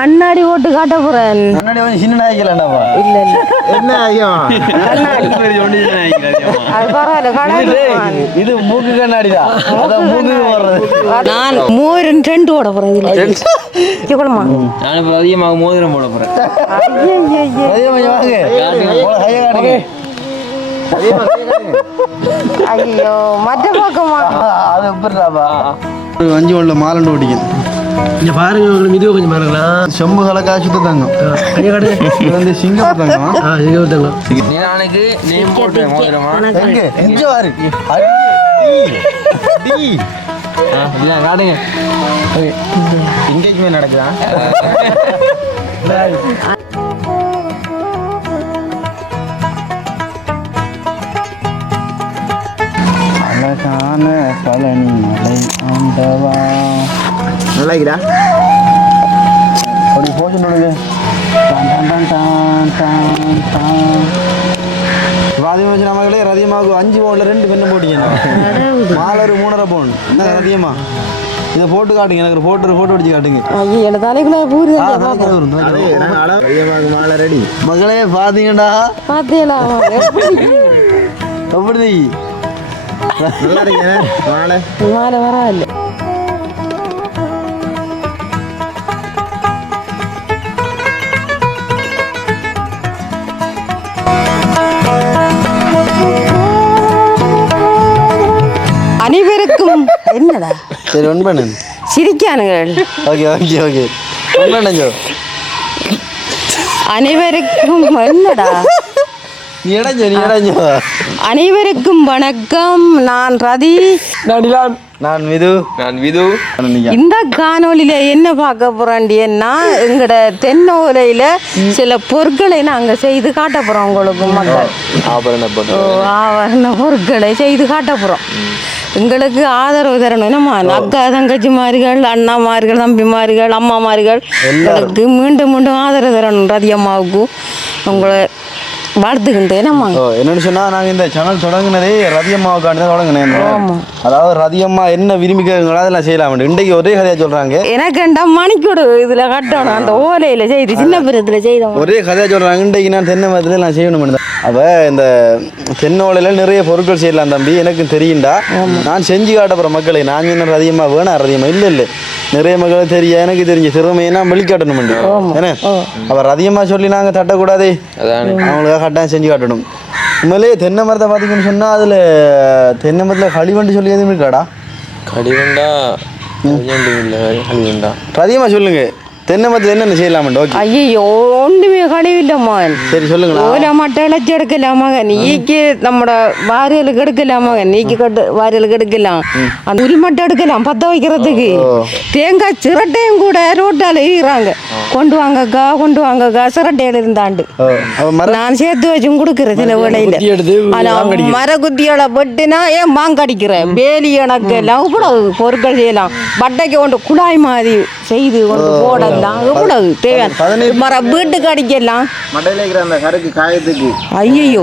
கண்ணாடி ஓட்டு காட்ட போறேன். கண்ணாடி வந்து சின்ன நாய்க்கலாம்டாப்பா. இல்ல இல்ல என்ன ஐயோ கண்ணாடி அது பரவாயில்ல கண்ணாடி. இது மூக்கு கண்ணாடி தான். அதான் மூக்கு வர்றது. நான் மோதிரம் 2 ஓட போறேன். கேக்குமா நான் இப்ப அதிகமாக மோதிரம் போட போறேன். ஐயோ மற்ற பக்கமா அது எப்படிடாப்பா 5 உள்ள மாலண்டு ஓடிக்குது. இங்க பாருங்க மிதுவை கொஞ்சம் பாருங்களா. செம்பு கலக்கா சுத்த தங்கம். இது வந்து சிங்கப்பூர் தங்கம். சிங்கப்பூர் தங்கம். நீ நாளைக்கு நேம் போட்டு மோதிரமா எங்க எங்க வாரு டி இதான் காட்டுங்க. எங்கேஜ்மெண்ட் நடக்குதா? அழகான பழனி மலை ஆண்டவா. நல்லா இருக்குடா. அப்படி போச்சு நோடுங்க. ராதியமா மகளே ரதியமாவுக்கு 5 பவுன்ல 2 பெண்ணை போட்டீங்க. மாலை ஒரு 3.5 பவுன். என்ன ரதியமா இதை போட்டு காட்டுங்க. எனக்கு போட்டோ அடிச்சு காட்டுங்க. ஐயோ என்ன தலைக்குள்ள பூரி மாலை ரெடி. மகளே பாத்தீங்கடா பாத்தீங்களா எப்படி நல்லா இருக்கு மாலை. மாலை வரவில்லை. அனைவருக்கும் என்னடா சரி ஒன் பண்ணு சிரிக்கானுங்கள். ஓகே ஓகே ஓகே ஒன் பண்ணோ. அனைவருக்கும் என்னடா நீ இடைஞ்சோ. அனைவருக்கும் வணக்கம். நான் ரதி. நான் விது. இந்த காணொலியில என்ன பார்க்க போறேன்னா எங்கட தென்னோலையில சில பொருட்களை நாங்க செய்து காட்ட போறோம் உங்களுக்கு மக்கள். ஆபரண பொருட்களை செய்து காட்ட போறோம். எங்களுக்கு ஆதரவு தரணும். நம்ம அக்கா தங்கச்சிமார்கள் அண்ணாமார்கள் தம்பிமார்கள் அம்மாமார்கள் எங்களுக்கு மீண்டும் மீண்டும் ஆதரவு தரணும். ரதி அம்மாவுக்கு உங்களை வாழ்த்துக்கின்றேன். என்னன்னு சொன்னா நாங்க இந்த சேனல் தொடங்கினதே ரதியம்மாவுக்காண்டி தான் தொடங்கினேன். அதாவது ரதியம்மா என்ன விரும்பிக்கிறீங்களோ அதெல்லாம் செய்யலாம். இன்றைக்கு ஒரே கதையா சொல்றாங்க. எனக்கு மணிக்கூடு இதுல கட்டணும். அந்த ஓலையில செய்து சின்ன பிறத்துல செய்தோம். ஒரே கதையா சொல்றாங்க. இன்றைக்கு நான் தென்னை மரத்துல நான் செய்யணும். அப்ப இந்த தென்னோலையில நிறைய பொருட்கள் செய்யலாம் தம்பி. எனக்கு தெரியும்டா. நான் செஞ்சு காட்ட போற மக்களை. நான் என்ன ரதியம்மா வேணா ரதியம்மா இல்ல நிறைய மக்கள் தெரிய எனக்கு தெரிஞ்ச திறமையா வெளிக்காட்டணும். ஏன்னா அப்ப ரதியம்மா சொல்லி நாங்க தட்டக்கூடாது. அவங்களுக்காக கட்டாயம் செஞ்சு காட்டணும். உண்மையிலேயே தென்னை மரத்தை பார்த்தீங்கன்னு சொன்னா அதுல தென்னை மரத்துல களிவண்டு சொல்லி எதுவும் இருக்காடா? களிவண்டா களிவண்டா ரதியம்மா சொல்லுங்க. தென்னை மரத்தில் என்னென்ன செய்யலாம? ஐயோ ஒன்றுமே கழிவில்லம்மா. சரி சொல்லுங்களா. ஓலை மட்டும் இழைச்சி எடுக்கலாமாங்க. நீக்கு நம்மட வாரியலுக்கு எடுக்கலாமாங்க. நீக்கி கட்டு வாரியலுக்கு எடுக்கலாம். அந்த உரி மட்டும் எடுக்கலாம் பற்ற வைக்கிறதுக்கு. தேங்காய் சிரட்டையும் கூட ரோட்டால் இருக்கிறாங்க. கொண்டு வாங்கக்கா சிரட்டையில இருந்தாண்டு நான் சேர்த்து வச்சும் கொடுக்குறேன் சில வேளையில. ஆனால் மரக்குத்தியோட பட்டுனா ஏன் மாங்கடிக்கிறேன் வேலி எனக்கு எல்லாம் இவ்வளவு பொருட்கள் செய்யலாம். பட்டைக்கு கொண்டு குழாய் மாதிரி செய்து கொண்டு போடலாம். இவ்வளவு தேவையான மரம் வீட்டுக்கு அடிக்கலாம். ஐயோ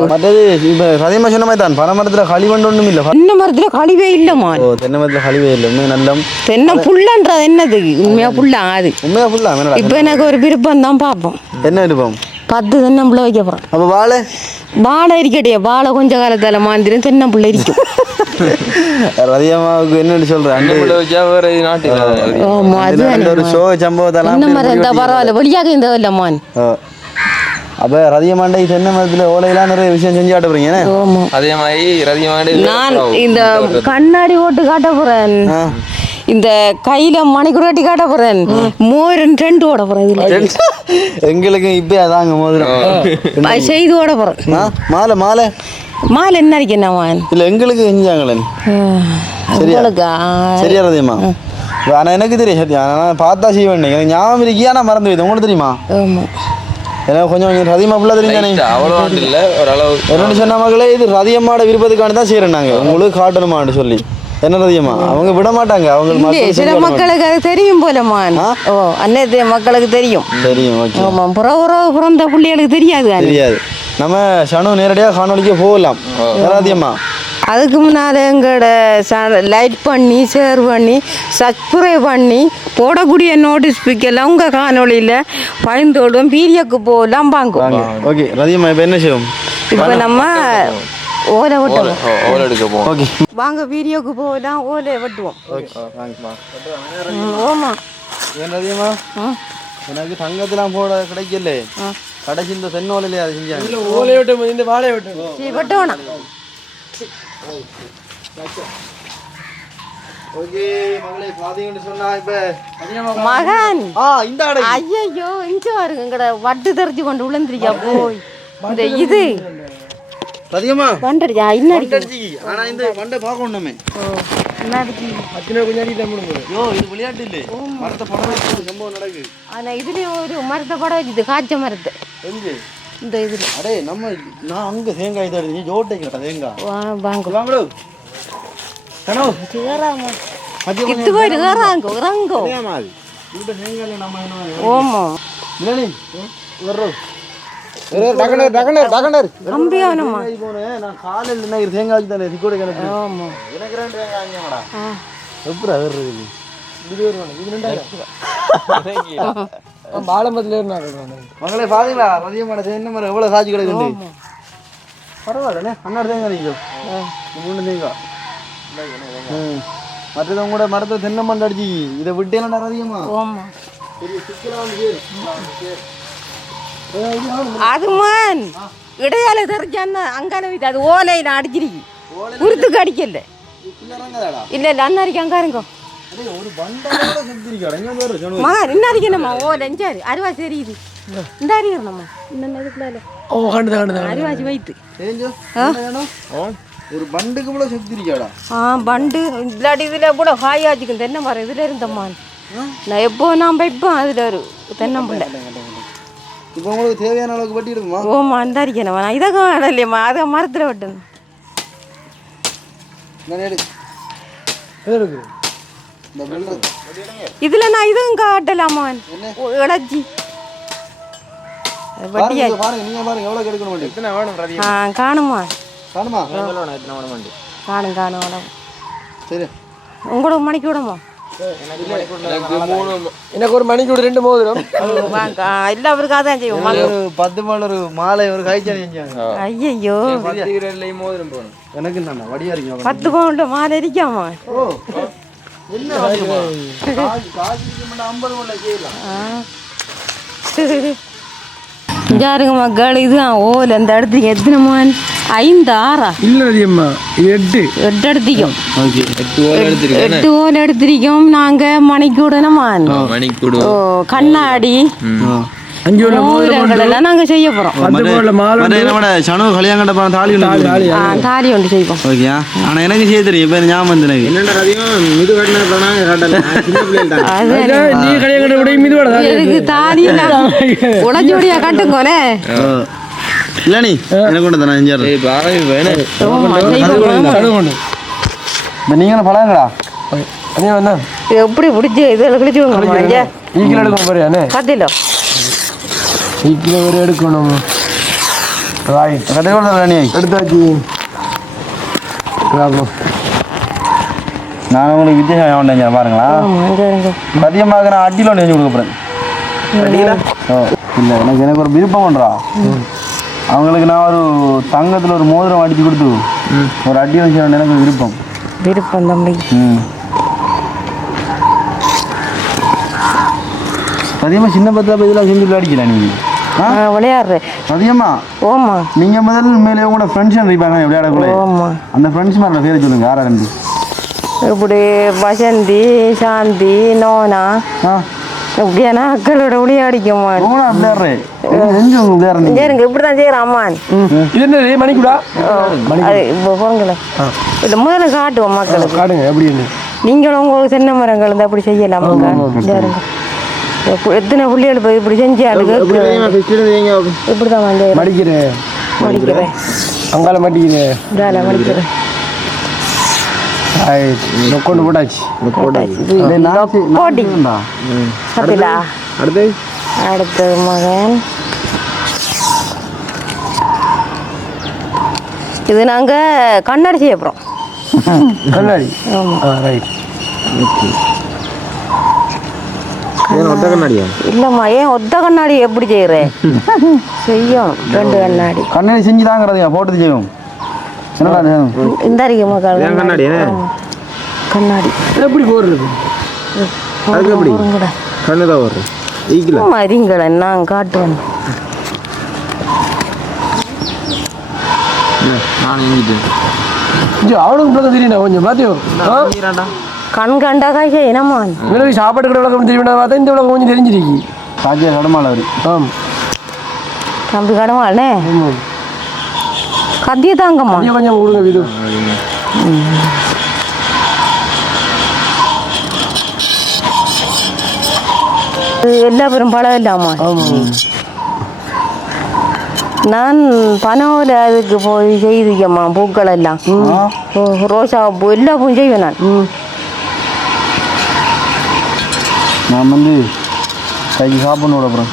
ரதியம்மா சொன்ன மாதிரி தான் பனைமரத்துல களிவண்டு ஒண்ணும் இல்ல. தென்னை மரத்துல கழிவே இல்லம்மா. தென்னை மரத்துல கழிவே இல்லை. உண்மை நல்ல தென்னை புள்ளன்றது என்னது உண்மையா புள்ளா? அது உண்மையா புள்ளா? இப்ப எனக்கு ஒரு விருப்பம் தான். பார்ப்போம் என்ன விருப்பம்? 10 தென்னம்பிள்ளை வைக்க போறேன். அப்ப வாழை இருக்கட்டியா? வாழை கொஞ்ச காலத்தால மாந்திரம் தென்னம்பிள்ளை இருக்கும். ரதியம்மாவுக்கு என்னன்னு சொல்றேன். பரவாயில்ல வெளியாக இந்த இல்லம்மான். அப்ப ரதியமாண்டை தென்னை மரத்துல ஓலையெல்லாம் நிறைய விஷயம் செஞ்சு காட்ட போறீங்க. அதே மாதிரி ரதியமாண்டை நான் இந்த கண்ணாடி ஓட்டு காட்ட போறேன். இந்த கையில மணிக்கூட காட்ட போறேன். மோதிரம் 2 ஓட போறேன். எங்களுக்கு இப்ப அதாங்க மோதிரம் செய்து ஓட போறேன். மாலை என்ன இருக்கேன் இல்ல எங்களுக்கு செஞ்சாங்களேன். சரியா ரதியம்மா? ஆனா எனக்கு தெரியும் சத்தியா. நான் பார்த்தா செய்வேன். எனக்கு ஞாபகம் இருக்கியா? நான் மறந்து போயிட்டேன். உங்களுக்கு தெரியுமா? எனக்கு கொஞ்சம் ரதியம்மா ஃபுல்லா தெரியும் தானே? என்னன்னு சொன்ன மகளே இது ரதியம்மாவோட விருப்பத்துக்காண்டி தான் செய்யறேன். நாங்க உங்களுக்கு காட்டணுமான்னு சொல்லி என்ன ரதியம்மா அவங்க விட மாட்டாங்க. அவங்க சில மக்களுக்கு அது தெரியும் போலமான். அன்னைய மக்களுக்கு தெரியும். பிறந்த பிள்ளைகளுக்கு தெரியாது. நம்ம சனு நேரடியாக காணொலிக்க போகலாம். ரதியம்மா அதுக்கு முன்னால் எங்களோட லைட் பண்ணி ஷேர் பண்ணி சப்ஸ்கிரைப் பண்ணி போடக்கூடிய நோட்டீஸ் பிக்கெல்லாம் உங்கள் காணொலியில் பயந்தோடும் வீடியோக்கு போகலாம் வாங்குவோம். ஓகே ரதியம்மா இப்போ என்ன செய்வோம்? இப்போ நம்ம ஓலை வெட்டுவோம். ஓலை எடுக்க போவோம். ஓகே வாங்க வீடியோக்கு போகலாம், ஓலை வெட்டுவோம். ஓமா ஏன் ரதியம்மா எனக்கு தங்கத்தெல்லாம் போட கிடைக்கல, கடைசி இந்த தென்னோலையிலே அதை செஞ்சாங்க. ஓலை விட்டு இந்த வாழை விட்டு சரி வெட்டணும். ஓகே மகளே பாத்தீங்கன்னு சொன்னா இப்ப மகன் இந்த அடை ஐயோ இங்க பாருங்க எங்கட வட்டு தெரிஞ்சு கொண்டு விழுந்துருக்கா போய் இந்த இது ரதியம்மா வண்டடியா இன்னடி ஆனா இந்த வண்டை பார்க்கணுமே இன்னடிக்கு அத்தனை கொஞ்சம் அடியில் முடியும். யோ இது விளையாட்டு இல்லை, மரத்தை படம் வைக்கிறது சம்பவம் நடக்கு. ஆனா இதுலயும் ஒரு மரத்தை படம் வச்சுது, காய்ச்ச மரத்தை எங்க இந்த இதுல அடே நம்ம நான் அங்க தேங்காய் தடுச்சு ஜோட்டை கேட்டா தேங்காய் வாங்க வாங்கடோ கனோ சேராமா இது போய் இறங்கோ இறங்கோ இந்த தேங்காயில நம்ம என்ன ஓமா இல்லனி வர்றோம் அம்பியானம்மா போனேன் நான் காலையில என்ன தேங்காய் தானே சிக்கோட கிணத்து ஆமா எனக்கு ரெண்டு தேங்காய் வாங்கியாடா எப்படா வர்றது இது வருவானே இது ரெண்டாயிரம் பாலமரத்தில் இருந்தாங்க மகளே பாத்தீங்களா ரதியமான தென்னை மரம் எவ்வளவு சாட்சி கிடக்குது. பரவாயில்லண்ணே அண்ணாடு தேங்காய் நிற்கும் மூணு தேங்காய் மற்றவங்க கூட மரத்தை தென்னை மண்டை அடிச்சு இதை விட்டேன்னா ரதியமா ஆமா பெரிய சிக்கலா வந்து அதுமான் இடையால தெரிஞ்சான்னு அங்கான வீட்டு அது ஓலையில அடிச்சிருக்கு குருத்துக்கு அடிக்கல இல்ல இல்ல அண்ணாரிக்கு அங்க இருங்கோ ஒரு பண்டோட சுத்திருக்கா மகன் இன்னைக்கு நம்ம ஓலைஞ்சாரு அருவா தெரியுது இந்த அறியணும்மா இன்னும் இதுக்குள்ள ஓ கண்டுதான் அருவாச்சி வைத்து ஒரு பண்டுக்கு கூட சுத்திருக்காடா. பண்டு இல்லாட்டி இதுல கூட காயாச்சுக்கும் தென்னை மரம் இதுல இருந்தம்மா நான் எப்போ நான் வைப்பேன் அதுல ஒரு தென்னம்பிள்ளை. இப்போ உங்களுக்கு தேவையான அளவுக்கு வட்டி இருக்குமா? ஓமா அந்த அறிக்கணுமா நான் இதை காண இல்லையம்மா அதை மரத்தில் வெட்டணும். இதுல நான் இதுவும் காட்டலாமா இழச்சி பாருங்க நீங்க பாருங்க எவ்வளவு கெடுக்கணும் வண்டி எத்தனை வேணும் ரதி? காணுமா காணுமா எத்தனை வேணும் வண்டி? காணும் சரி உங்களுக்கு மணிக்கு விடமா? எனக்கு ஒரு மணிக்கு ஒரு 2 மோதிரம் இல்ல அவருக்கு அதான் செய்வோம். ஒரு 10 மாலை ஒரு மாலை ஒரு காய்ச்சல் செஞ்சாங்க. ஐயோ மோதிரம் போகணும் எனக்கு என்ன வடியா இருக்கீங்க 10 பவுண்டு மாலை இருக்காமா? ஓ என்ன காய்ச்சி 50 மாலை செய்யலாம். யாருங்க மக்கள் இதுதான் ஓல் அந்த இடத்துக்கு எத்தனை மான் 5 6 இல்ல அதிகமா 8 எடுத்திருக்கோம். 8 ஓல் எடுத்திருக்கோம் நாங்க மணிக்கூடன மான் மணிக்கூடு ஓ கண்ணாடி 5 ஓல மோதிரங்கள் எல்லாம் நாங்க செய்ய போறோம். 10 ஓல மாலை நம்ம சனு கல்யாணம் கட்ட தாலி தாலி ஒன்று செய்வோம். ஓகே ஆனா எனக்கு செய்ய தெரியும் இப்ப ஞாபகம் வந்து எனக்கு என்னடா அதிகம் இது கட்டினா கட்டல சின்ன பிள்ளைகள் அது நீ கல்யாணம் விட மிதுவட எதுக்கு தாலி உடஞ்சோடியா கட்டுங்கோனே இல்ல நீ எனக்கு கொண்டு தானே செஞ்சாரு நீங்களும் பழங்களா அதே வந்தா எப்படி பிடிச்சி இதில் கிழிச்சுவோங்க ஈக்கில் எடுக்கும் பாரு அண்ணே 10 கிலோ ஈக்கில் ஒரு எடுக்கணும் ரைட் எடுத்தாச்சு. நான் உங்களுக்கு வித்தியாசம் வேண்டாம் பாருங்களா அதிகமாக நான் அட்டியில் ஒன்று செஞ்சு கொடுக்க போகிறேன். ஓ இல்லை எனக்கு ஒரு விருப்பம் பண்ணுறா அவங்களுக்கு நான் ஒரு தங்கத்தில் ஒரு மோதிரம் அடித்து கொடுத்து ஒரு அடி வச்சு எனக்கு ஒரு விருப்பம் தம்பி. அதிகமாக சின்ன பத்தில் இதெல்லாம் செஞ்சு விளையாடிக்கல நீங்கள் விளையாடுறேன் அதிகமா ஓமா நீங்கள் முதல் மேலே உங்களோட ஃப்ரெண்ட்ஸ் இருப்பாங்க விளையாடக்குள்ள ஓமா அந்த ஃப்ரெண்ட்ஸ் மாதிரி பேர் சொல்லுங்க யாரா ரெண்டு இப்படி வசந்தி சாந்தி நோனா இப்படியானா அக்களோட விளையாடிக்கம்மா விளையாடுறேன் செஞ்சு விளையாடுறேன் சரிங்க இப்படிதான் செய்யறேன் அம்மான் இது என்ன மணிக்கூடா அது இப்போ போங்களேன் இல்லை முதல்ல காட்டுவோம் மக்களுக்கு காடுங்க எப்படி நீங்களும் உங்களுக்கு தென்னை மரங்கள் இருந்தால் அப்படி செய்யலாம் சரிங்க எத்தனை பிள்ளைகள் போய் இப்படி செஞ்சாளுங்க இப்படிதான் வந்து மடிக்கிறேன் அங்கால மாட்டிக்கிறேன் வேலை மடிக்கிறேன் கொண்டு போட்டாச்சு போட்டி அப்படிங்களா அடுத்த மகன் இது நாங்கள் கண்ணாடி செய்ய போகிறோம். கண்ணாடி ஆமாம் ரைட் ஏன் ஒத்த கண்ணாடியா இல்லம்மா ஏன் ஒத்த கண்ணாடி எப்படி செய்யறேன் செய்யும் 2 கண்ணாடி கண்ணாடி செஞ்சு தாங்கிறதுங்க போட்டு செய்வோம் என்னடா செய்யணும்? இந்த அறிக்கை ஏன் கண்ணாடி கண்ணாடி எப்படி போடுறது அதுக்கு எப்படி கண்ணு தான் வர்றேன் ஈக்கில மறிங்களை நான் காட்டுவேன் நான் இங்கிட்டேன் கொஞ்சம் அவனுக்கு பிறகு தெரியும் கொஞ்சம் பார்த்தியோ கண் கண்டாக்கா என்னம்மா இவனுக்கு சாப்பாடு கடை விளக்கம் தெரியும் பார்த்தா இந்த விளக்கம் கொஞ்சம் தெரிஞ்சிருக்கு சாட்சியா கடமாள் அவரு ஆமாம் தம்பி கடமாளே கத்திய தாங்கம்மா கொஞ்சம் கொஞ்சம் கொடுங்க விது எல்லா பேரும் பழம் இல்லாமா ஆமாம் நான் பனோல அதுக்கு போய் செய்திக்கம்மா பூக்கள் எல்லாம் ரோசா பூ எல்லா பூவும் செய்வேன் நான் வந்து கைக்கு சாப்பிடணும் அப்புறம்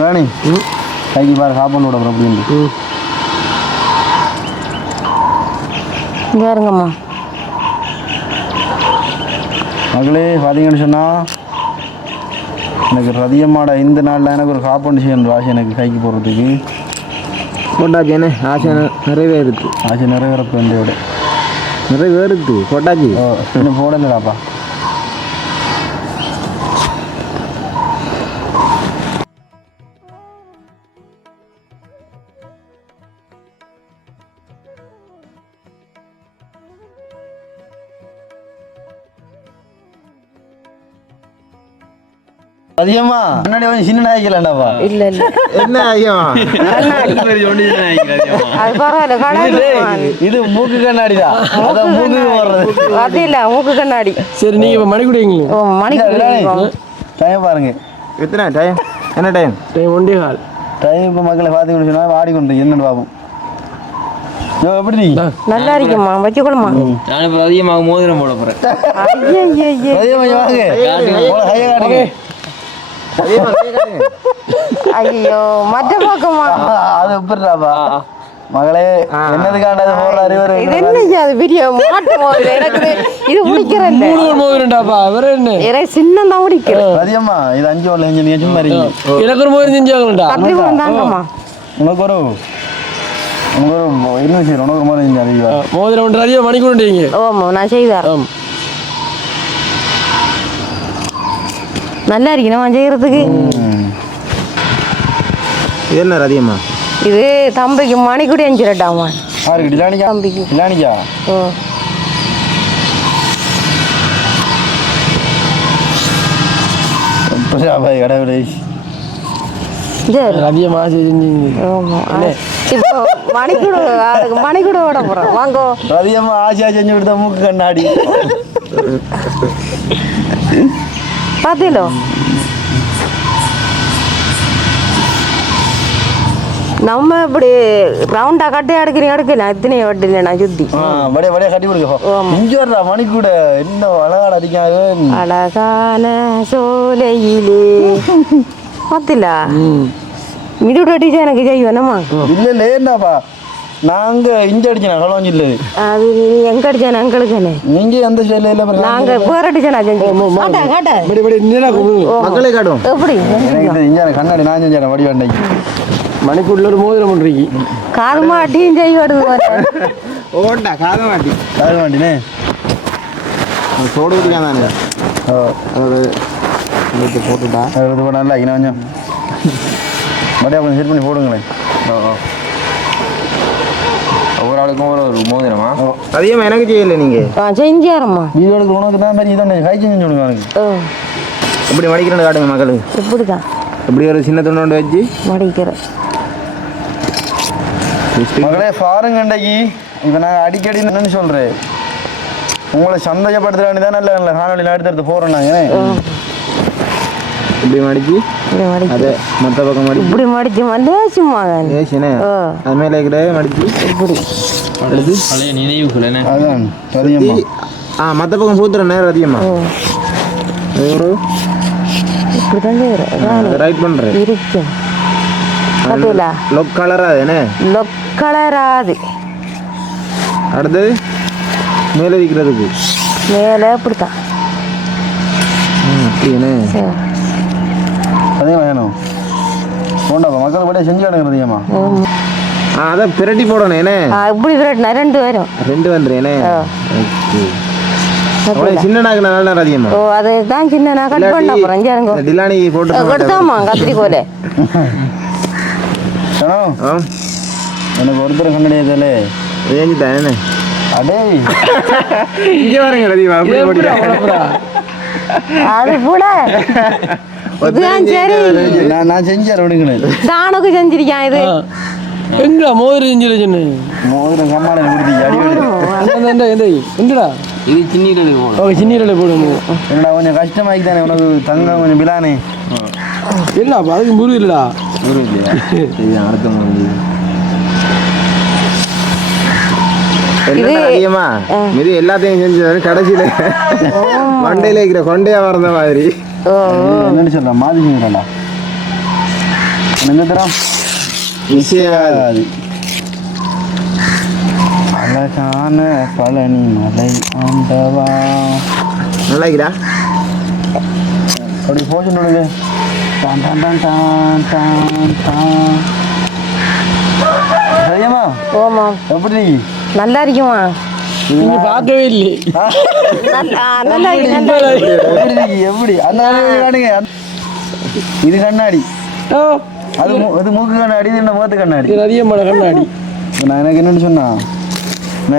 வேணி கைக்கு பாரு சாப்பிடணும் அப்புறம் அப்படின்ட்டு இங்கே இருங்கம்மா மகளே பார்த்தீங்கன்னு சொன்னால் எனக்கு ரதியம்மாட இந்த நாளில் எனக்கு ஒரு காப்பவுண்ட் செய்யணும் ஆசை எனக்கு கைக்கு போடுறதுக்கு கொட்டாச்சி என்ன ஆசை நிறைவேறுது ஆசை நிறைவேறப்ப வேண்டியோட நிறைவேறுது கொட்டாச்சி ஓ இன்னும் போடலடாப்பா அதிகமா முன்னாடி கொஞ்சம் சின்ன நாய்க்கலாம்டாப்பா இல்லை இல்லை என்ன ஐயா அது பரவாயில்ல கண்ணாடி இது மூக்கு கண்ணாடிதான் அதான் மூக்கு வர்றது அது இல்லை மூக்கு கண்ணாடி சரி நீங்கள் இப்போ மணி குடிங்க ஓ மணிக்கு டைம் பாருங்க எத்தனை டைம் என்ன டைம் டைம் 1:15 டைம் இப்போ மக்களை பார்த்தீங்கன்னு சொன்னால் வாடிக்கொண்டு என்னன்னு பார்ப்போம் யோ எப்படி நல்லா இருக்கும்மா வச்சுக்கணுமா நான் இப்போ அதிகமாக மோதிரம் போட போகிறேன் ஐயோ வாங்க கையை காட்டுங்க ஐயோ மற்ற பக்கமா அது எப்படிடாப்பா மகளே என்னதுக்காண்டது போடுறாரு இது என்ன அது வீடியோ மாட்டும் எனக்கு இது பிடிக்கிறேன் மோதிரண்டாப்பா வேற என்ன எனக்கு சின்ன தான் பிடிக்கிறேன் அதிகமா இது 5 வரல நீங்க சும்மா இருக்கீங்க எனக்கு ஒரு மோதிரம் செஞ்சாங்கடா கத்திரி தாங்கம்மா உனக்கு ஒரு என்ன செய்யணும் உனக்கு ஒரு மாதிரி செஞ்சாரு மோதிரம் ஒன்று அதிகம் மணி கொண்டுங்க ஓமா நான் செய்தார் ஆமாம் நல்லா இருக்கு நான் செய்யறதுக்கு இது என்ன அதிகமா இது தம்பிக்கு மணிக்கூடி அஞ்சிரட்டாமா யாருக்கு டிலானிக்கா தம்பிக்கு டிலானிக்கா ஓ கடவுளை சரி அதிகமாக செஞ்சீங்க ஆமாம் இப்போ மணிக்கூட அதுக்கு மணிக்கூட விட போகிறோம் வாங்கோ அதிகமா ஆசையா செஞ்சு விடுத்த மூக்கு கண்ணாடி பார்த்தீங்களோ நம்ம இப்படி ரவுண்டா கட்டி எடுக்கலாம் இத்தனையும் வெட்டில நான் சுத்தி வடியா கட்டி கொடுக்க இஞ்சி வர்றா மணி கூட என்ன அழகாட அடிக்காது அழகான சோலையிலே பார்த்தீங்களா மிதுட அடிச்சா எனக்கு செய்வேனம்மா இல்ல இல்ல என்னப்பா நாங்க இஞ்சி அடிச்சேன் களவஞ்சி இல்ல அது நீ எங்க அடிச்சானே எங்களுக்குன்னு நீங்க எந்த ஸ்டைல இல்ல நாங்க பேர் அடிச்சா நான் செஞ்சேன் காட்டா காட்டா மக்களே காட்டும் எப்படி எனக்கு இஞ்சான கண்ணாடி நான் செஞ்சேன் வடி வேண்டாம் மணிக்குள்ள ஒரு மோதிரம் பண்ணுறீங்க காது மாட்டியும் செய்வது ஓட்டா காத மாட்டி காது வேண்டினே சோடு ஊற்றிக்கலாம் தானே ஒரு போட்டுட்டா அது நல்லா இன்னும் கொஞ்சம் வடியா கொஞ்சம் செட் பண்ணி போடுங்களேன் ஒவ்வொரு ஆளுக்கும் ஒரு மோதிரமா அதிகமாக எனக்கு செய்யலை நீங்கள் செஞ்சாரம்மா வீடியோக்கு உனக்கு தான் மாதிரி இதான் கை செஞ்சு விடுங்க எனக்கு இப்படி மடிக்கிறேன்னு காட்டுங்க மக்களுக்கு இப்படிதான் இப்படி ஒரு சின்ன துண்டு வச்சு மடிக்கிறேன் மகளே பாருங்க இன்றைக்கு இப்போ நான் அடிக்கடி என்னன்னு சொல்கிறேன் உங்களை சந்தோஷப்படுத்துற வேண்டி தான் நல்ல காணொலியில் எடுத்து போகிறோம் நாங்கள் இப்படி மடிச்சு அது மற்ற பக்கம் மடி இப்படி மடிச்சு மல்லேசுமா ஏசினே அது மேலே இருக்கிற மடிச்சு இப்படி அடுத்து பழைய நினைவுகள் என்ன அதான் சரிங்கம்மா மற்ற பக்கம் பூத்துற நேரம் அதிகமாக ஒரு இப்படிதான் செய்யறேன் ரைட் பண்ணுறேன் இருக்கும் பார்த்தீங்களா லொக் கலராது என்ன லொக்கலராது அடுத்தது மேலே இருக்கிறதுக்கு மேலே இப்படித்தான் அப்படியே அதே வேணும் போண்டாப்பா மக்கள் கூட செஞ்சு கிடக்குறதுமா அதை பிரட்டி போடணும் என்ன இப்படி விரட்டினா 2 வரும் 2 வந்துடுறேனே சின்னனாக்கு நல்ல அதிகமா ஓ அதுதான் சின்ன நான் கட் பண்ண போகிறேன் ஜாருங்க டிலானி போட்டு கொடுத்தாமா கத்திரிக்கோல எனக்கு ஒருத்தர் கண்ணடியதில்ல ஏஞ்சிட்டேன் என்ன அடே இங்கே வரங்க அதிகமா அப்படி போட்டு அது போல இதுதான் சரி நான் செஞ்சேன் விடுங்கண்ணே தானுக்கு செஞ்சிருக்கேன் இது எங்கடா மோதிரம் செஞ்சிட சொன்னேன் மோதிரம் கம்மாளை கொடுத்தீங்க எங்கடா இது சின்ன ஓகே சின்ன போடுங்க என்னடா கொஞ்சம் கஷ்டமாக்கி தானே உனக்கு தங்கம் கொஞ்சம் பிலானே இல்ல அப்ப அதுக்கு முரு இல்லடா இல்லையா அடுத்த இது அதிகமா இது எல்லாத்தையும் செஞ்சது கடைசியில மண்டையில இருக்கிற கொண்டையா மறந்த மாதிரி என்னன்னு சொல்றேன் மாதிரி செஞ்சுடா என்ன தரம் விஷயம் அழகான பழனி மலை ஆண்டவா நல்லா இருக்கிறா அப்படி போச்சு நடுங்க டான் டான் டான் டான் டான் டான் சரியாம்மா ஓமா எப்படி நல்லா இருக்குமா நீங்க பார்க்கவே இல்லையே நல்லா எப்படி அந்த காணுங்க இது கண்ணாடி அது மூக்கு கண்ணாடி இது என்ன முகத்து கண்ணாடி இது அதிகமான கண்ணாடி நான் எனக்கு என்னன்னு சொன்னா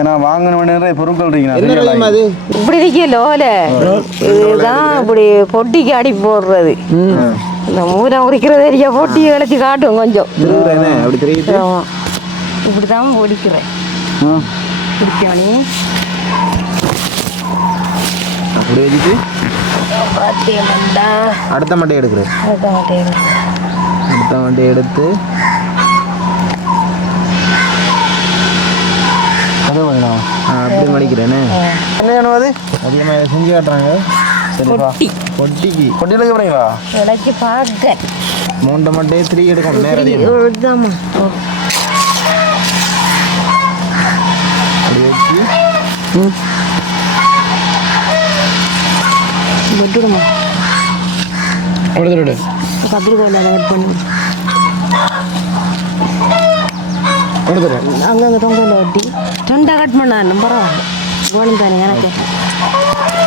நான் வாங்கின நிறைய பொருட்கள் இருக்கீங்க அது இப்படி இருக்கல இதுதான் இப்படி பொட்டிக்கு அடி போடுறது இந்த மூலம் உரிக்கிறது இல்லையா பொட்டி இழைச்சி காட்டும் கொஞ்சம் அப்படி தெரியுது இப்படிதான் ஒடிக்கிறேன் பிடிக்கானே அப்படி வச்சுட்டு பார்த்தேன்டா அடுத்த மட்டை எடுக்கிறேன் அடுத்த மட்டை எடுத்து அப்படி மடிக்கிறேன்னு என்ன வேணும் அது அதிகமாக இதை செஞ்சு காட்டுறாங்க சரிப்பா பொட்டிக்கு பொட்டியில் போறீங்களா இழைச்சி பார்க்க 3 மட்டையை 3 எடுக்கணும் நேரம் இதுதாம்மா அப்படி வச்சு விட்டுடுமா கொடுத்துடு கத்திரிக்கோயில் கட் பண்ணி கொடுத்துரு அங்கங்கே தொங்கல ஒட்டி 2 கட் பண்ண பரவாயில்ல வேணும் தானே எனக்கு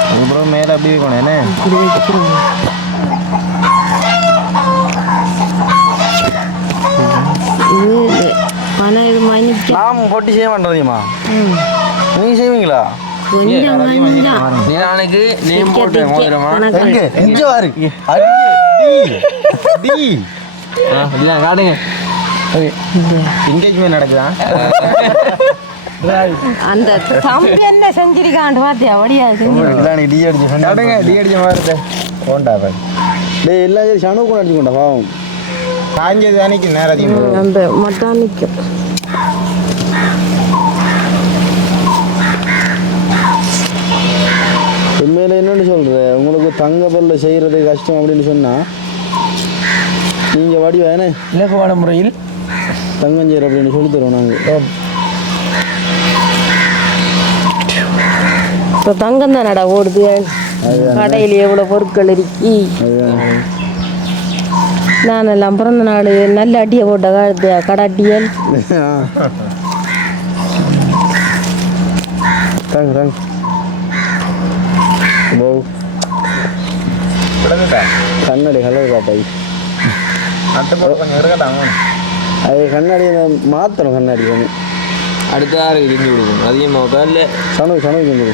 அதுக்கப்புறம் மேலே அப்படி வைக்கணும் என்ன இப்படி வைக்கிறோம் இது பணம் இது மணிக்கு நான் பொட்டி செய்ய மாட்டேறீமா நீங்க செய்வீங்களா கொஞ்சம் நாளைக்கு நேம் போட்டு மோதிரமா எங்க இங்க வாரு அப்படிதான் காட்டுங்க என்கேஜ்மெண்ட் நடக்குதா அந்த தம்பி என்ன செஞ்சிருக்காண்டு பார்த்தியா வடியா நீ டீ அடிச்சு காட்டுங்க டீ அடிச்ச மாதிரி போண்டா டேய் எல்லாம் சரி சனு கூட அடிச்சு கொண்டா பாவம் காஞ்சது அன்னைக்கு நேரம் அதிகமாக அந்த மட்டும் நிற்கும் உண்மையில என்னன்னு சொல்ற உங்களுக்கு தங்க பொருளை செய்யறது கஷ்டம் அப்படின்னு சொன்னா நீங்க வடிவா என்ன இலகுவான முறையில் தங்கம் செய்யற அப்படின்னு சொல்லி தருவோம் நாங்க இப்போ தங்கம் தானடா ஓடுது கடையில் எவ்வளோ பொருட்கள் இருக்கி நான் எல்லாம் பிறந்த நாடு நல்ல அட்டியை போட்ட காலத்து கடாட்டியல் தாங்க தாங்க கண்ணாடி கலர் காட்டாய் கொஞ்சம் இருக்கட்டாங்க அது கண்ணாடி மாத்திரம் கண்ணாடி ஒன்று அடுத்த யாருக்கு செஞ்சு கொடுக்கணும் அதிகமாக பேரில் சனு செஞ்சது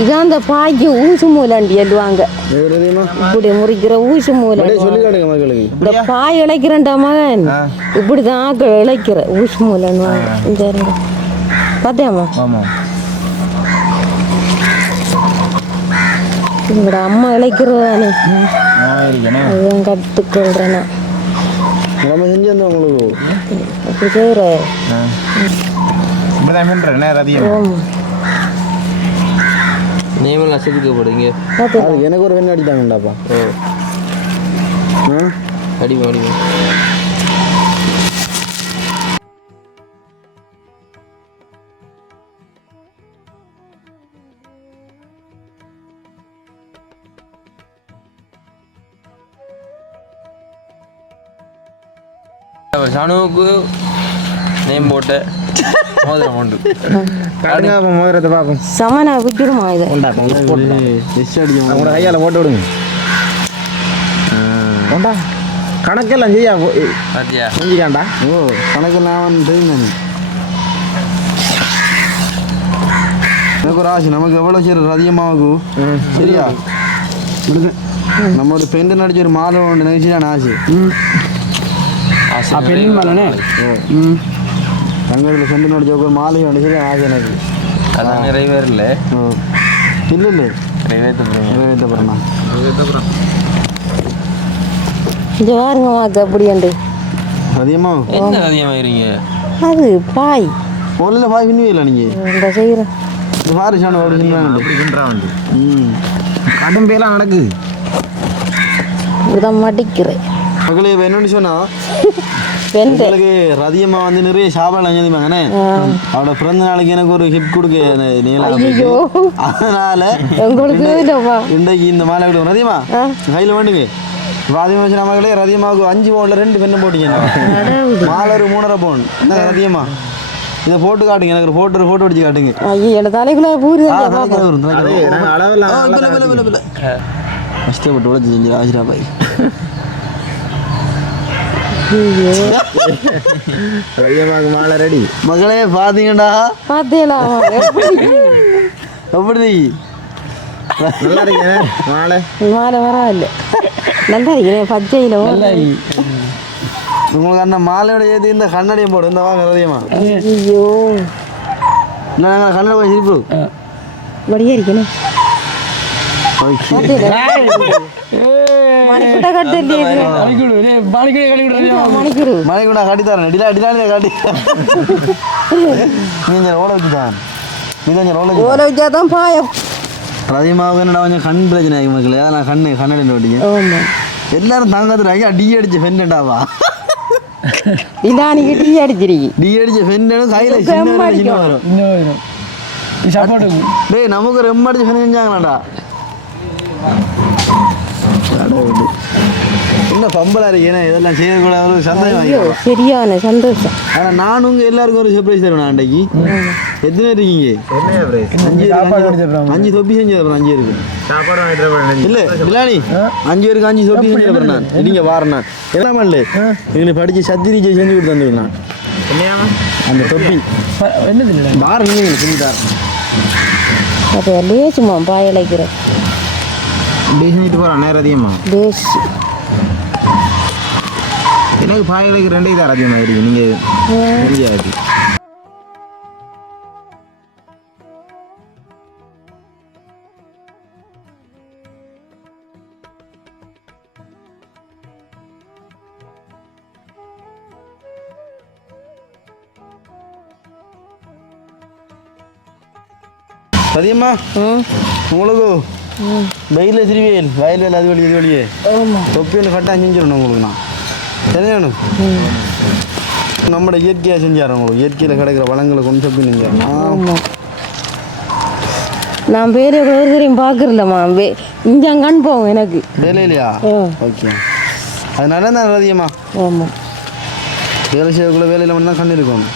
இதான் அந்த பாய்க்கு ஊசு மூலாண்டி எழுவாங்க இப்படி முறிக்கிற ஊசு மூலாண்டி சொல்லி காட்டுங்க மக்களுக்கு இந்த பாய் இழைக்கிறேன்டா மகன் இப்படி தான் ஆக்கள் இழைக்கிற ஊசு மூலன்னு இந்த பார்த்தியாம்மா ஆமாம் எங்களோட அம்மா இழைக்கிறதானே அதுதான் கற்றுக்கொள்றேன்னா நம்ம செஞ்சு வந்தோம் உங்களுக்கு அப்படி செய்கிற இப்படிதான் பண்ணுறேன் நேரம் அதிகம் நேமெல்லாம் செதுக்க போடுங்க அது எனக்கு ஒரு கண்ணாடி தாங்கண்டாப்பா அடிமை அடிமை சனுவுக்கு நேம் போட்ட மோதிரம் உண்டு. கடுங்க அப்போ மோதிரத்தை பார்க்கும். சமனா விட்டுருமா இதை உங்களோட கையால் போட்டு விடுங்க. உண்டா கணக்கெல்லாம் செய்யா பாத்தியா? செஞ்சுக்காண்டா. ஓ கணக்கெல்லாம் தெரியும். எனக்கு ஒரு ஆசை, நமக்கு எவ்வளோ சரி அதிகமாகும் சரியா நம்ம ஒரு பெண்டு நடிச்சு ஒரு மாலை ஒன்று நினைச்சுதான் ஆசை. பெண் மலனே தங்கத்தில் பெண்டு நடிச்ச ஒரு மாலை நடிச்சுதான் ஆசை எனக்கு. அதான் நிறைவேறல. ஓ இல்லை இல்லை நிறைவேற்றப்படுறேன். இது பாருங்க மாக்கு அப்படியாண்டு அதிகமாக என்ன அதிகமாகிறீங்க? அது பாய் பொருளில் பாய் பின்னுவீங்களா நீங்கள்? இந்த செய்கிறேன் இந்த ஃபாரிஷான ஒரு வந்து கடும் பேலாம் நடக்குது. இதை மடிக்கிறேன் மகளே இப்போ என்னன்னு சொன்னால் வெந்த உங்களுக்கு ரதியம்மா வந்து நிறைய சாப்பாடு அஞ்சிருப்பாங்கண்ணே. அவளோட பிறந்த நாளைக்கு எனக்கு ஒரு ஹிப் கொடுக்க ஐயோ அதனால உங்களுக்கு இல்லைப்பா இன்றைக்கு இந்த மாலை விடுவோம். ரதியம்மா கையில் வேண்டுங்க. ரதியம்மா வச்சு மகளே ரதியம்மாவுக்கு 5 பவுனில் 2 பெண்ணை போட்டீங்க. மாலை ஒரு 3.5 பவுன். என்ன ரதியம்மா இதை போட்டு காட்டுங்க, எனக்கு ஒரு ஃபோட்டோ அடிச்சு காட்டுங்க. ஐயோ என்னோட தலைக்குள்ள பூரி கஷ்டப்பட்டு உழைச்சி செஞ்சு ஆசிரா பாய். மாலை ரெடி. மகளே பார்த்தீங்கடா பார்த்தேலா எப்படி நல்லா இருக்கேன் மாலை. மாலை வரவில்லை நல்லா இருக்கிறேன் பச்சையில் உங்களுக்கு அந்த மாலையோட ஏற்றி இந்த கண்ணாடியும் போடு. இந்த வாங்க ரதியம்மா. ஐயோ நான் கண்ணாடி போய் சிரிப்பு வடியா இருக்கணும் மணிக்கூட கட்டு மணிக்கூடு மலைக்குண்டா காட்டி தரேன். டிலாடிலே காட்டி நீங்கள் ஓலை வச்சு தான் நீங்கள் ஓலை வச்சாதான் பாயம். ரதியம்மாவுக்கு என்னடா கொஞ்சம் கண் பிரச்சனை ஆகி மக்களே. அதெல்லாம் கண்ணாடி ஓட்டிங்க ஆமாம் எல்லாரும் தாங்காதுறாங்க. டி அடிச்ச பெண்ணுடாவா இதானிக்கு டீ அடிச்சிருக்கி டி அடிச்ச பெண்ணு கையில் சின்ன வரும். டேய் நமக்கு ரொம்ப அடிச்ச பெண் செஞ்சாங்களாடா. என்ன பம்பளா இருக்கேன் இதெல்லாம் செய்யக்கூட ஒரு சந்தோஷம். ஐயோ சரியான சந்தோஷம். ஆனால் நான் உங்கள் எல்லாருக்கும் ஒரு சர்ப்ரைஸ் தருவேன். அன்றைக்கு எத்தனை இருக்கீங்க? 5 தொப்பி செஞ்சு தரேன். 5 இருக்கு சாப்பாடு வாங்கிட்டு இல்லை இல்லானி 5 பேருக்கு 5 தொப்பி செஞ்சு தரேன். நான் நீங்கள் வாரேன். நான் என்ன பண்ணல எங்களுக்கு படித்து சத்திரி செஞ்சு கொடுத்து வந்துருக்கேன். நான் அந்த தொப்பி வாரம் நீங்கள் செஞ்சு தரேன். அப்போ லேசுமா பாயழைக்கிறேன் செஞ்சுட்டு போகிறான் நேரம் அதிகமாக. லேசு எனக்கு பாயலுக்கு 2 தான் அதிகமாக இருக்கு. நீங்கள் தெரியாது. சரியம்மா உங்களுக்கு வெயிலில் சிறுவியல் வயல் அது வழி இது வழியே தொப்பி ஒன்று கட்டாக செஞ்சிடணும் உங்களுக்கு. நான் சரியானும் நம்மளோட இயற்கையாக செஞ்சார். உங்களுக்கு இயற்கையில் கிடைக்கிற வளங்களை கொண்டு தொப்பி செஞ்சார். ஆமாம் நான் வேறு ஒருத்தரையும் பார்க்குறலம்மா இங்கே கண் போவோம் எனக்கு வேலையிலையா? ஓகே அதனால தான் ரதியம்மா. ஆமாம் வேலை செய்யக்குள்ள வேலையில் மட்டும் தான் கண் இருக்கணும்.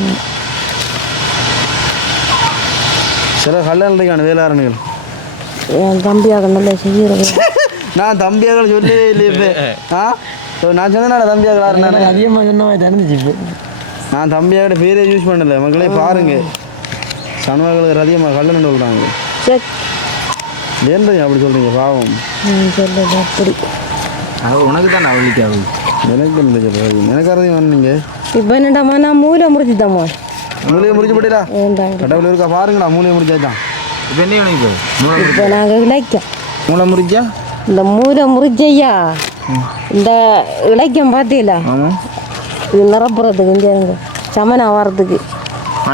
சில கல்யாணத்துக்கான வேளாண்மைகள் என் தம்பியாக நல்லா செய்கிறது. நான் தம்பியாக சொல்லவே இல்லையே. நான் சொன்னேன் தம்பியாக அதிகமாக சொன்ன தெரிஞ்சிச்சு. நான் தம்பியாக பேரே யூஸ் பண்ணல. மக்களே பாருங்க சனவர்களுக்கு அதிகமாக கல்யாணம் சொல்கிறாங்க. ஏன் அப்படி சொல்கிறீங்க? பாவம் சொல்லுது அப்படி. உனக்கு தான் அவளுக்கு ஆகுது. எனக்கு என்ன சொல்கிறது? எனக்கு அறதையும் வரணுங்க. இப்போ என்னடாம்மா நான் மூளை முறிச்சுதாம்மா. மூலையை முறிச்சு போட்டீங்களா? கடவுள் இருக்கா பாருங்கடா. மூலையை முறிச்சாச்சான். இப்போ என்ன வேணும்? இப்போ நாங்கள் இழைக்கம் மூளை முறிச்சா இந்த மூளை முறிச்சையா இந்த இழைக்கம் பார்த்தீங்களா? ஆமாம் இது நிரப்புறதுக்கு இங்கே சமனா வர்றதுக்கு.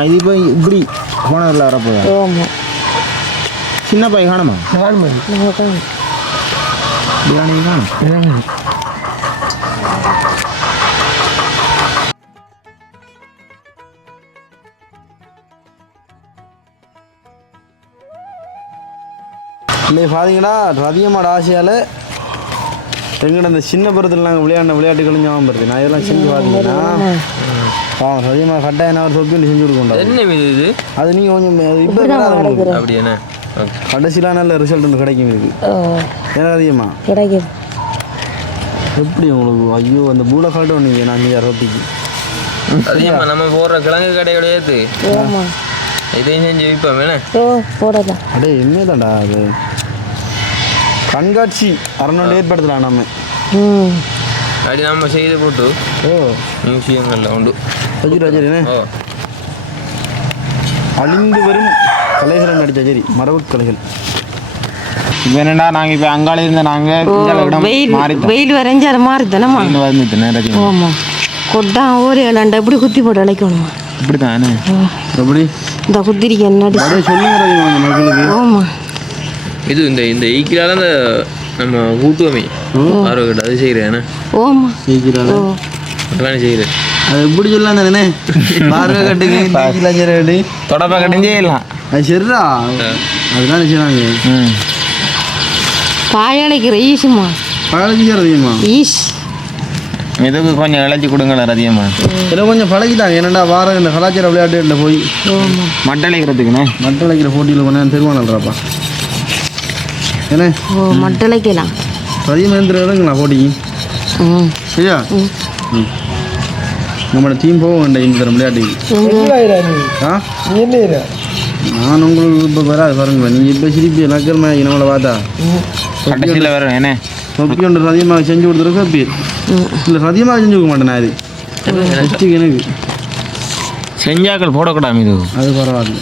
இது இப்போ இப்படி போனதில் வரப்போதா? ஆமாம் சின்ன பையன் காணுமா? பிரியாணி காணும். இன்னைக்கு பார்த்தீங்கன்னா ரதியம்மாட ஆசையால் எங்கட அந்த சின்ன பருவத்தில் நாங்கள் விளையாடின விளையாட்டுகளும் ஞாபகம் வருது நான் இதெல்லாம் செஞ்சு பார்த்தீங்கன்னா சதியமாக கட்டாயம் நான் ஒரு சொப்பி ஒன்று செஞ்சு கொடுக்கோண்டா என்ன இது அது நீங்கள் கொஞ்சம் இப்போ வராது அப்படியாண்ணே கடைசியில் நல்ல ரிசல்ட் ஒன்று கிடைக்கும் இதுக்கு ஏன்னா அதிகமாக கிடைக்கும். எப்படி உங்களுக்கு ஐயோ அந்த பூட காட்டும் நீங்கள் நான் நீங்கள் ரொட்டிக்கு அதிகமாக நம்ம போடுற கிழங்கு கடையோட ஏற்று இதையும் செஞ்சு வைப்போம் வேணே போடலாம். அடே என்ன தான்டா அது கண்காட்சி அறநூறு ஏற்படுத்தலாம் நம்ம அப்படி நம்ம செய்து போட்டு ஓ மியூசியங்களில் உண்டு சரி ஓ அழிந்து வரும் கலைகள் நடித்த சரி மரபு கலைகள் இப்போ என்னடா நாங்கள் இப்போ அங்காளி இருந்த நாங்கள் வெயில் வரைஞ்சி அது மாறுதானம்மா வந்துட்டு ஆமாம் கொட்டா ஒரு இலாண்டா எப்படி குத்தி போட்டு அழைக்கணுமா இப்படி தானே எப்படி இந்த குத்திரிக்க என்ன சொல்லுங்க மக்களுக்கு ஆமாம் இது இந்த இந்த ஈக்கிலால அந்த நம்ம கூட்டுவமை ஆரோக்கியம் அது செய்கிறேன் ஓமா அதெல்லாம் செய்கிறேன் அது எப்படி சொல்லலாம் தானே பார்வை கட்டுக்கு தொடப்பா கட்டும் செய்யலாம் அது சரிடா அதுதான் செய்யறாங்க பாயாளைக்கிற ஈஸுமா பழகி அதிகமா ஈஸ் இதுக்கு கொஞ்சம் இழைச்சி கொடுங்களேன் அதிகமாக இதில் கொஞ்சம் பழகிட்டாங்க என்னடா வாரம் இந்த கலாச்சார விளையாட்டுகளில் போய் மட்டளைக்கிறதுக்குண்ணே மட்டளைக்கிற போட்டியில் கொஞ்சம் திருமணம்ன்றப்பா என்ன மட்டளைக்கலாம் அதிகமாக இருந்துருங்களா போட்டிக்கு சரியா நம்மளோட டீம் போக வேண்டாம் இந்த விளையாட்டுக்கு ஆ நான் உங்களுக்கு இப்போ வராது பாருங்களேன் நீங்கள் இப்போ சிரிப்பி நக்கர்மா நம்மளை பார்த்தா கடைசியில் வரும் என்ன சொப்பி ஒன்று சதியமாக செஞ்சு கொடுத்துருக்கோம் சொப்பி இல்லை சதியமாக செஞ்சு கொடுக்க மாட்டேன் நான் இது நெக்ஸ்ட்டுக்கு எனக்கு செஞ்சாக்கள் போடக்கூடாது இது அது பரவாயில்ல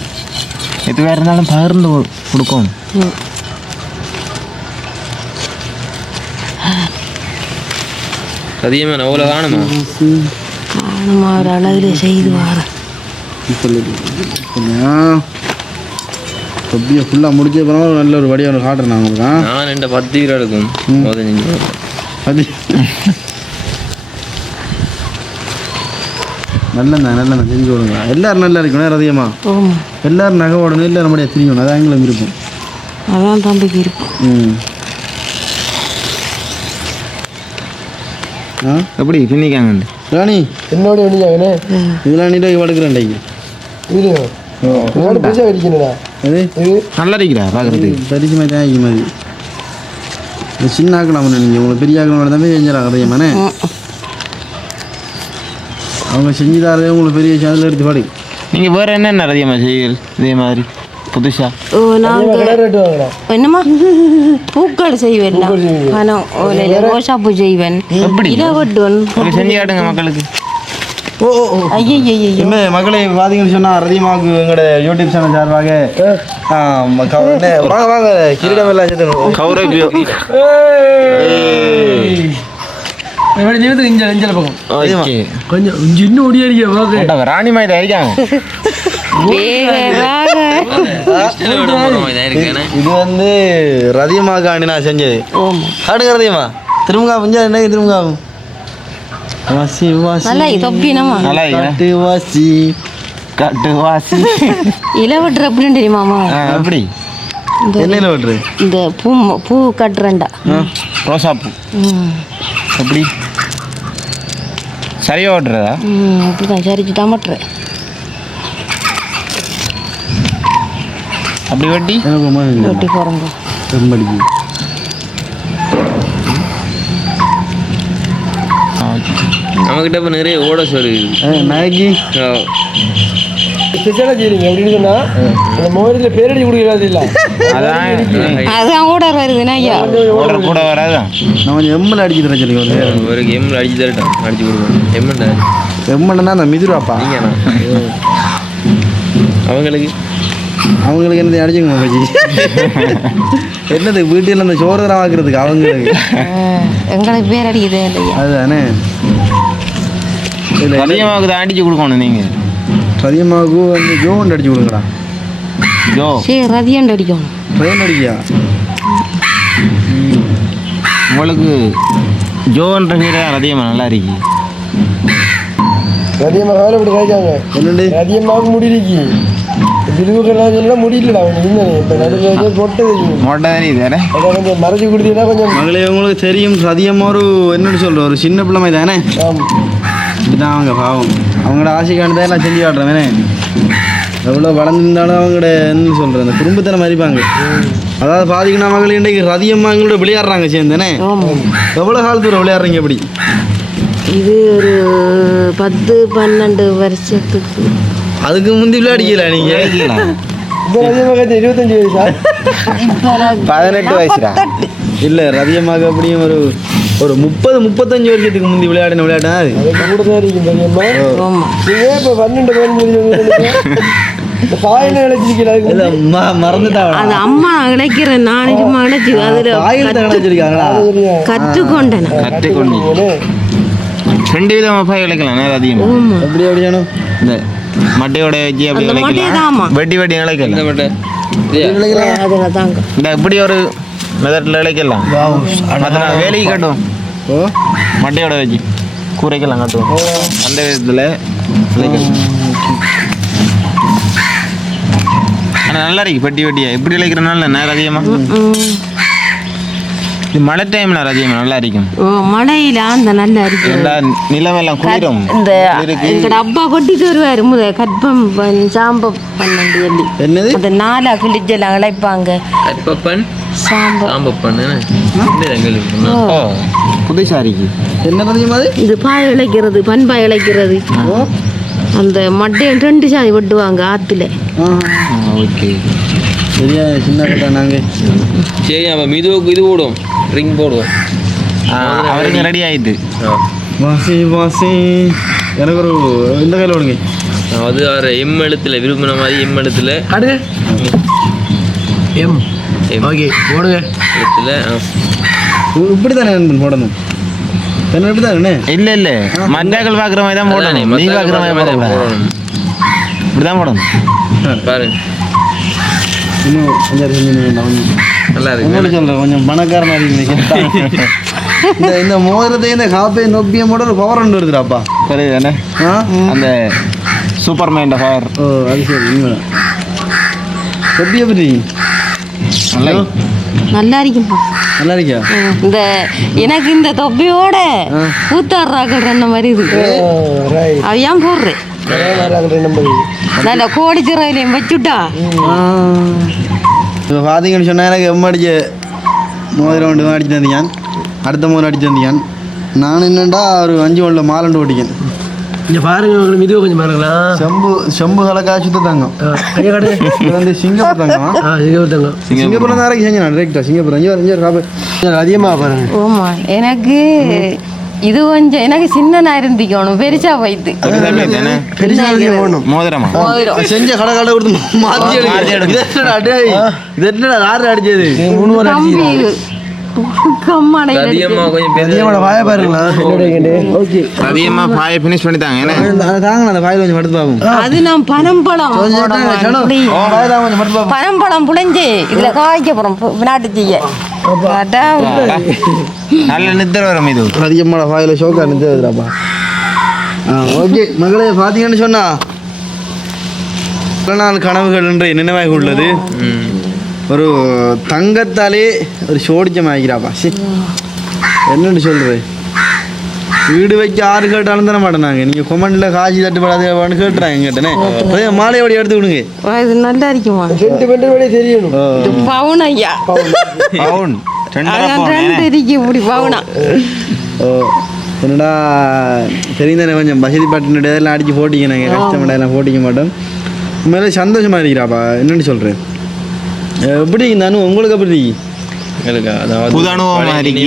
எதுவாக இருந்தாலும் பகிர்ந்து கொடுக்கும் அதிகமாக அவ்வளோ காணுமா நானும் ஒரு அளவில் செய்து வரேன் சொப்பியை ஃபுல்லாக முடிச்ச அப்புறம் நல்ல ஒரு வடியாக ஒன்று காட்டுறேன் நான் உங்களுக்கு நான் ரெண்டு 10 கிலோ எடுக்கும் முதல் அது நல்ல செஞ்சு விடுங்க எல்லாரும் நல்லா இருக்கணும் அதிகமாக எல்லாரும் நகை உடனே இல்லை நம்முடைய திரிக்கணும் அதான் எங்களுக்கு இருக்கும் அதான் தம்பிக்கு இருக்கும் எப்படி பின்னிக்காங்க ராணி என்னோட வெளியாகனே இதெல்லாம் நீட்டாக வளர்க்குறேன் அது நல்லா இருக்கிறா பார்க்குறதுக்கு பரிசு மாதிரி தான் ஆகிக்க மாதிரி இந்த சின்ன ஆக்கலாம் நீங்கள் உங்களுக்கு பெரிய ஆக்கலாம் தான் செஞ்சிடறாங்க அதிகமானே அவங்க செஞ்சு தரதே உங்களுக்கு பெரிய சேனல் எடுத்து பாடு நீங்கள் வேறு என்னென்ன அதிகமாக செய்யுங்கள் இதே மாதிரி புதுசாக என்னம்மா பூக்கள் செய்வேன் ரோசாப்பூ செய்வேன் இலவட்டுவன் செஞ்சு காட்டுங்க மக்களுக்கு ஐயோ என்ன மக்களை பார்த்தீங்கன்னு சொன்னால் ரதிமாவுக்கு எங்களோட யூடியூப் சேனல் சார்பாக வாங்க வாங்க கிரீடம் எல்லாம் சேர்த்து கௌரவியோ கொஞ்சம் இன்னும் ஒடியாடிக்க ராணி மாதிரி இருக்காங்க இது வந்து ரதியமாக்காண்டி நான் செஞ்சது காட்டுங்க ரதியமா திரும்ப பஞ்சா என்ன திரும்ப வாசி வாசி வாசி கட்டு வாசி இலவட்டு அப்படின்னு தெரியுமாமா அப்படி என்ன இலவட்டு இந்த பூ கட்டுறேன்டா ரோசா பூ எப்படி சரியா ஓட்டுறதா அப்படிதான் சரிச்சு தான் மாட்டுறேன் அப்படி வெட்டி வெட்டி போகிறோங்க செம்படிக்கு நம்மக்கிட்ட இப்போ நிறைய ஓட சொல்லுது நாய்க்கு ஸ்பெஷலாக செய்றீங்க அப்படின்னு சொன்னால் அந்த மோரில் பேரடி கொடுக்கறது இல்லை அதான் கூட வருதுண்ணா ஐயா கூட வராதான் நான் கொஞ்சம் எம்எல் அடிச்சு தரேன் சொல்லி ஒரு எம்மில் அடிச்சு தரட்டும் அடிச்சு கொடுக்கணும் எம்எல் எம்எல்னா அந்த மிதுராப்பா நீங்கண்ணா அவங்களுக்கு என்னது அடிச்சுங்க பஜி என்னது வீட்டில் அந்த சோறு தரம் ஆக்குறதுக்கு அவங்களுக்கு எங்களுக்கு பேர் அடிக்குதே இல்லையா அதுதானே அதிகமாக அடிச்சு கொடுக்கணும் நீங்கள் அதிகமாக வந்து ஜோன் அடிச்சு கொடுங்கடா ஜோ சரி ரதியாண்டு அடிக்கணும் ட்ரெயின் அடிக்கியா உங்களுக்கு ஜோன்ற பேர் அதிகமாக நல்லா இருக்கு அதிகமாக வேலை இப்படி கேட்காங்க என்னண்டு அதிகமாக முடிக்கு விரும்புகள்லாம் சொல்லலாம் முடியலடா அவனுக்கு இன்னும் இப்போ நடுவில் பொட்டு தெரியும் மொட்டை தெரியுது அதை கொஞ்சம் மறைச்சி கொடுத்தீங்கன்னா கொஞ்சம் மகளே உங்களுக்கு தெரியும் சதியமாக ஒரு என்னன்னு சொல்ற ஒரு சின்ன பிள்ளைமை தானே இதுதான் அவங்க பாவம் அவங்களோட ஆசைக்கானதான் எல்லாம் செஞ்சு காட்டுறேன் எவ்வளோ வளர்ந்துருந்தாலும் அவங்களோட என்ன சொல்கிறேன் அந்த குடும்பத்தில் மதிப்பாங்க. அதாவது பாதிக்கணும் மகள் இன்றைக்கு ரதியம்மா எங்களோட விளையாடுறாங்க சேர்ந்தானே எவ்வளோ காலத்தூரம் விளையாடுறீங்க எப்படி? இது ஒரு 10-12 வருஷத்துக்கு அதுக்கு முந்தி விளையாடிக்கல நீங்கள்? இப்போ அதிகமாக 25 வயசா 18 வயசுடா. இல்லை ரதியம்மாவுக்கு அப்படியும் ஒரு 30-35 வருஷத்துக்கு முந்தி விளையாடின விளையாட்டா அது கூட தான் இருக்கும் பெரியம்மா. நீங்க இப்போ 12 இந்த பாயில இழைச்சிருக்கீங்க இல்லை மறந்துட்டாங்க. அது அம்மா இழைக்கிறேன் நானே சும்மா இழைச்சி அதில் காயில் தகன வச்சிருக்காங்களா? கற்றுக்கொண்டேன். கற்றுக்கொண்டு 2 விதமாக பாய் இழைக்கலாம் அதிகமாக. எப்படி அப்படியானோ இந்த மட்டையோட வச்சு அப்படி அந்த மட்டையை இழைக்கலாம். தாம்மா. வெட்டி இழைக்கலாம். அதில் தாங்க இந்த இப்படி ஒரு மெதட்டில் இழைக்கலாம். மற்ற வேலைக்கு கட்டும் மட்டையோட வச்சு கூரைக்கெல்லாம் கட்டுவோம். அந்த விதத்தில் இழைக்கலாம். ஆனால் நல்லா இருக்கு பெட்டி வெட்டியா இப்படி இழைக்கிறனால நேரம் அதிகமாக இது மழை டைம்ல அதிகமாக நல்லா இருக்கும். மழையில அந்த நல்லா இருக்கு. எல்லா நிலமெல்லாம் குளிரும். இந்த எங்கட அப்பா கொட்டிட்டு வருவாரு கற்பம் சாம்பம் 12 வெள்ளி என்னது அந்த 4 கிழிச்செல்லாம் இழைப்பாங்க. கற்பப்பன் சாம்பம் சாம்பப்பன் புதுசாரிக்கு என்ன ரதியம்மா அது? இது பாய் இழைக்கிறது பண்பாய் இழைக்கிறது. அந்த மட்டையை 2 சாதி வெட்டுவாங்க ஆத்துல. ஓகே சரியா சின்ன கட்டா நாங்கள் சரி அப்போ மிதுவுக்கு இது போடுவோம் ரிங் போடுவோம். அவருக்கு ரெடி ஆயிட்டு வாசி வாசி எனக்கு ஒரு இந்த கையில் விடுங்க. அது அவர் எம் எழுத்துல விரும்பின மாதிரி எம் எழுத்துல அடுங்க எம் ஓகே போடுங்க எழுத்துல இப்படி தானே போடணும் என்ன இப்படி தானே? இல்ல இல்ல மஞ்சாக்கள் பாக்குற மாதிரி தான் போடணும். நீ பாக்குற மாதிரி போடக்கூடாது. இப்படிதான் போடணும். பாருங்க இன்னும் கொஞ்சம் நல்லா இருக்கு. என்ன சொல்கிறேன் கொஞ்சம் பணக்காரனாக இருக்கீங்க. இந்த மோதிரத்தையும் இந்த காப்பையும் நொப்பியும் போட ஒரு பவர் ஒன்று வருதுடாப்பா. சரி தானே ஆ அந்த சூப்பர்மேன் ஃபயர். ஓ அது சரி உண்மைதான். எப்படி நல்லா இருக்குப்பா. நல்லா இருக்கியா? இந்த எனக்கு இந்த தொப்பியோட கூத்தாடுறாக்கள் ரெண்ட மாதிரி இருக்கு. அவ ஏன் போடுறேன் நல்ல கோடிச்சிறையிலையும் வச்சுட்டா. இப்போ பார்த்தீங்கன்னு சொன்னால் எனக்கு எம்மடிச்சு மோதிரம் ஒன்று அடிச்சு தந்தியான், அடுத்த மோதிரம் அடிச்சு தந்தியான். நான் என்னண்டா ஒரு 5 ஒன்றில் மாலண்டு ஓட்டிக்கேன். இங்கே பாருங்க உங்களுக்கு மிதுவை கொஞ்சம் பாருங்களா. செம்பு கலக்கா சுத்த தங்கம். இது வந்து சிங்கப்பூர் தங்கமா? சிங்கப்பூர் தங்கம். சிங்கப்பூர்ல தான் இறக்கி செஞ்சேன் டேரெக்டாக சிங்கப்பூர் 5 காப்பு அதிகமாக பாருங்க. ஓமா எனக்கு இது கொஞ்சம் எனக்கு சின்னனா இருந்திக்கணும் பெருசா வைத்து மோதிரமா செஞ்ச கடை கடை கொடுத்து மாற்றி இது யாரு அடிச்சது? அதிகமா கொஞ்சம் அதிகமான வாய பாருங்களா. ஓகே அதிகமா பாய ஃபினிஷ் பண்ணிட்டாங்க. தாங்க அந்த பாயில் கொஞ்சம் மடுத்து பாக்கும். அது நான் பனம்பழம் பனம்பழம் புளிஞ்சு இதுல காய்க்க போறோம் நாட்டு செய்ய. நல்ல நித்திர வரும் இது. அதிகமான பாயில ஷோக்கா நிறுத்துறாப்பா. ஓகே மகளே பார்த்தீங்கன்னு சொன்னா பல நாள் கனவுகள் என்று நினைவாக உள்ளது. ஒரு தங்கத்தாலே ஒரு சோடிச்சம் ஆகிக்கிறாப்பா. என்னன்னு சொல்றது, வீடு வைக்க 6 கேட்டாலும் தர மாட்டேனாங்க. நீங்க கொமெண்ட்ல காசி தட்டுப்படாது கேட்டுறாங்க எங்கிட்டனே. அதே மாலையோட எடுத்து விடுங்க. இது நல்லா இருக்குமா. தெரியணும் பவுன் ஐயா பவுன் 2 இருக்கு இப்படி பவுனா. என்னடா தெரிந்தானே கொஞ்சம் வசதி பாட்டினுடைய இதெல்லாம் அடிச்சு போட்டிங்க. நாங்கள் கஷ்டப்பட எல்லாம் போட்டிக்க மாட்டோம். உண்மையிலே சந்தோஷமா இருக்கிறாப்பா. என்னன்னு சொல்றேன், எப்படி இருந்தாலும் உங்களுக்கு எப்படி புது அனுபவமா இருக்கு.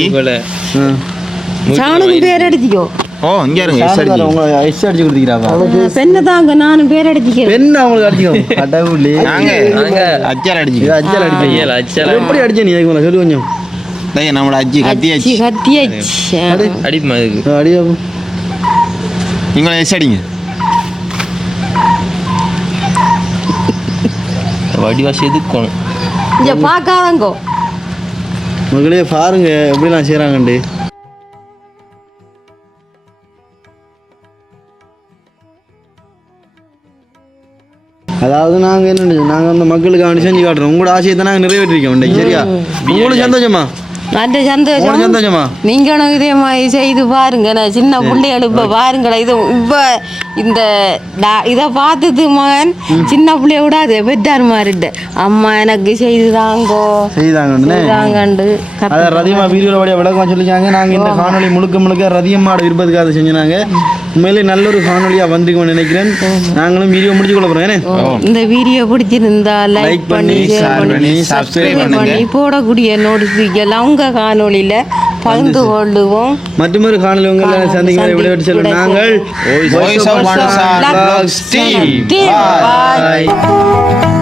சாணுக்கு பேர் அடிச்சிக்கோ. ஓ இங்க இருங்க உங்களுக்கு ஐஸ் அடிச்சு கொடுத்துக்கிறாப்பா. பெண்ணை தாங்க நானும் பேர் அடிச்சிக்கிறேன். பெண் அவங்களுக்கு அடிச்சிக்கோ. கடவுளே நாங்க அச்சால் அடிச்சு அச்சால் அடிச்சு எப்படி அடிச்ச நீ சொல்லு கொஞ்சம். நம்மளோட அச்சி கத்தியாச்சு கத்தியாச்சு அடிப்புமா இதுக்கு அடியாகும். நீங்களும் எஸ் அடிங்க. வடிவாசி எதுக்கணும் இங்க பார்க்காதங்கோ. மகளே பாருங்க எப்படிலாம் செய்கிறாங்கண்டு. அதாவது நாங்க என்ன நாங்க அந்த மக்களுக்கு அவனு செஞ்சு காட்டுறோம் உங்களோட ஆசையை தான் நாங்க நிறைவேற்றிருக்கோம் இன்னைக்கு சரியா உங்களுக்கு சந்தோஷமா நல்ல உங்களுக்கு சந்தோஷம் சந்தோஷமா நீங்களும் இதே மாதிரி செய்து பாருங்க நான் சின்ன பிள்ளைகள் இப்போ பாருங்களேன் இது இப்போ இந்த இதை பார்த்தது மகன் சின்ன பிள்ளைய விடாது பெற்றார் மாறிட்டு அம்மா எனக்கு செய்துதாங்கோ செய்தாங்கண்டு அதான் ரதியம்மா வீடியோல வழியா விளக்கமா சொல்லிச்சாங்க நாங்க இந்த காணொலி முழுக்க ரதியம்மாட விருப்பத்துக்காக செஞ்சாங்க உண்மையிலே நல்ல ஒரு காணொலியா வந்திருக்கோம்னு நினைக்கிறேன் நாங்களும் வீடியோ முடிச்சு கொள்ள போறோம் இந்த வீடியோ பிடிச்சிருந்தா லைக் பண்ணி ஷேர் பண்ணி சப்ஸ்கிரைப் பண்ணி போடக்கூடிய நோட்டிஃபிகேஷன் அவங்க காணொலியில பகிர்ந்து கொள்ளுவோம் மற்றொரு காணொலி உங்களை சந்திக்கும் விடைபெற்று செல்லும் நாங்கள் Voice of Manasa Vlogs team. Bye.